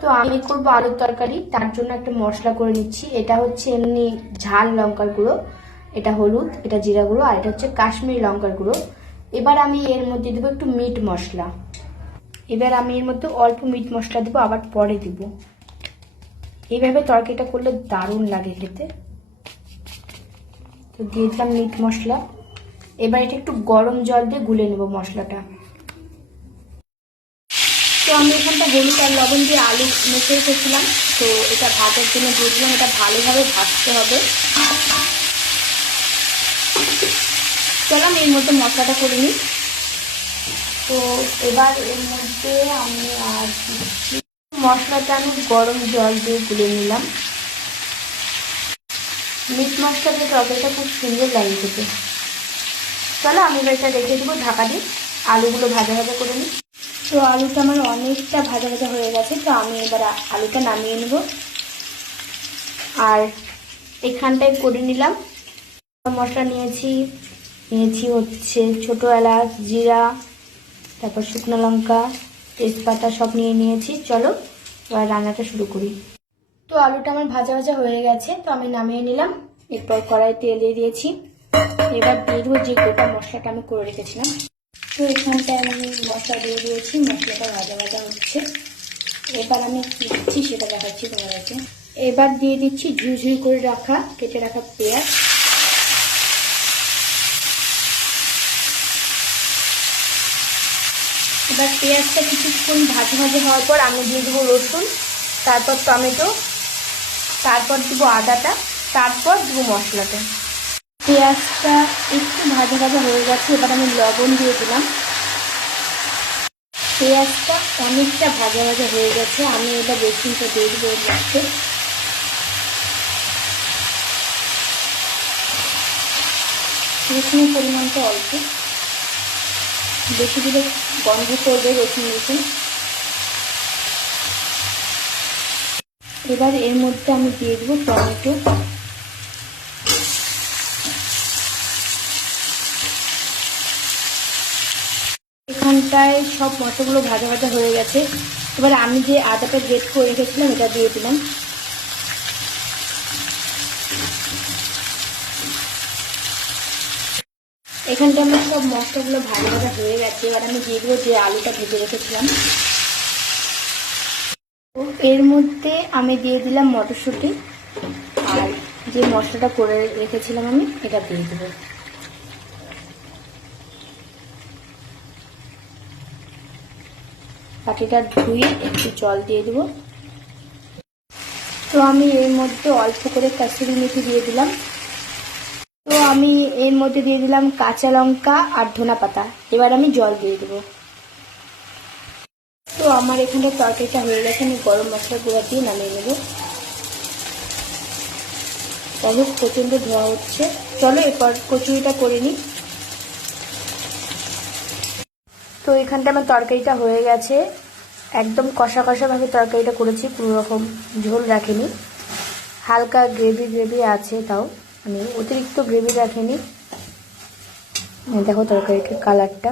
তো আমি করবো আলুর তরকারি, তার জন্য একটা মশলা করে নিচ্ছি। এটা হচ্ছে এমনি ঝাল লঙ্কার গুঁড়ো, এটা হলুদ, এটা জিরা গুঁড়ো, আর এটা হচ্ছে কাশ্মীরি লঙ্কার গুঁড়ো। এবার আমি এর মধ্যে দেবো একটু মিট মশলা। এবার আমি এর মধ্যে অল্প মিট মশলা দেবো, আবার পরে দিব। এইভাবে তরকারিটা করলে দারুণ লাগে খেতে। তো দিয়ে দিলাম মিট মশলা। এবার এটা একটু গরম জল দিয়ে গুলে নেব মশলাটা। তো আমি এখানটা হলুদ আর লবণ দিয়ে আলু মেখে রেখেছিলাম, তো এটা ভাজার জন্য দিয়ে দিলাম। এটা ভালোভাবে ভাজতে হবে। চলো আমি এর মধ্যে মশলাটা করে নিই। তো এবার এর মধ্যে আমি আর দিচ্ছি মশলাটা, আমি গরম জল দিয়ে গুলে নিলাম। মিট মশলা দিয়ে তরকারিটা খুব সুন্দর লাগে খেতে। চলো আমি এবার এটা রেখে দেবো ঢাকা দিয়ে, আলুগুলো ভাজা ভাজা করে নিই। তো আলুটা আমার অনেকটা ভাজা ভাজা হয়ে গেছে, তো আমি এবার আলুটা নামিয়ে নেব। আর এখানটায় করে নিলাম মশলা নিয়েছি হচ্ছে ছোটো এলাচ, জিরা, তারপর শুকনো লঙ্কা, তেজপাতা সব নিয়েছি। চলো এবার রান্নাটা শুরু করি। তো আলুটা আমার ভাজা ভাজা হয়ে গেছে, তো আমি নামিয়ে নিলাম। এরপর কড়াই তেল দিয়ে দিয়েছি। এবার দিয়ে দেবো যে গোটা মশলাটা আমি করে রেখেছিলাম। তো এখানটায় আমি মশলা দিয়ে দিয়েছি, মশলাটা ভাজা ভাজা হচ্ছে। এবার আমি কি দিচ্ছি সেটা দেখাচ্ছি তোমাদেরকে। এবার দিয়ে দিচ্ছি ঝুরঝুরি করে কেটে রাখা পেঁয়াজ। এবার পেঁয়াজটা কিছুক্ষণ ভাজা ভাজা হওয়ার পর আমি দিয়ে দেবো রসুন, তারপর টমেটো, তারপর দেবো আদাটা, তারপর দেবো মশলাটা। পেঁয়াজটা একটু ভাজা ভাজা হয়ে গেছে, এবার আমি লবণ দিয়ে দিলাম। পেঁয়াজটা অনেকটা ভাজা ভাজা হয়ে গেছে, আমি এবার রসুনটা দিয়ে দেবো এর মধ্যে। রসুনের পরিমাণটা অল্প, বেশি দিলে গন্ধ করবে রসুন। এবার এর মধ্যে আমি দিয়ে দেবো টমেটো। এখানটায় সব মশলাগুলো ভাজা ভাজা হয়ে গেছে। এবার আমি যে আদাটা গ্রেট করে রেখেছিলাম এটা দিয়ে দিলাম। এখানটা আমার সব মশলাগুলো ভাজা ভাজা হয়ে গেছে। এবার আমি দিয়ে দেবো যে আলুটা ভেজে রেখেছিলাম। এর মধ্যে আমি দিয়ে দিলাম মটরশুঁটি, আর যে মশলাটা করে রেখেছিলাম আমি এটা দিয়ে দেবো। বাটিটা ধুয়ে একটু জল দিয়ে দেবো। তো আমি এর মধ্যে অল্প করে কাসুরি মেথি দিয়ে দিলাম। তো আমি এর মধ্যে দিয়ে দিলাম কাঁচা লঙ্কা আর ধনা পাতা। এবার আমি জল দিয়ে দেবো। তো আমার এখানে তরকারিটা হয়ে গেছে, আমি গরম মশলা গুঁড়া দিয়ে নামিয়ে নেব। অনেক প্রচণ্ড ধোয়া হচ্ছে। চলো এরপর কচুরিটা করে নিই। তো এখানটা আমার তরকারিটা হয়ে গেছে, একদম কষা কষা ভাবে তরকারিটা করেছি, কোনো রকম ঝোল রাখিনি। হালকা গ্রেভি আছে, তাও আমি অতিরিক্ত গ্রেভি রাখিনি। দেখো তরকারির কালারটা।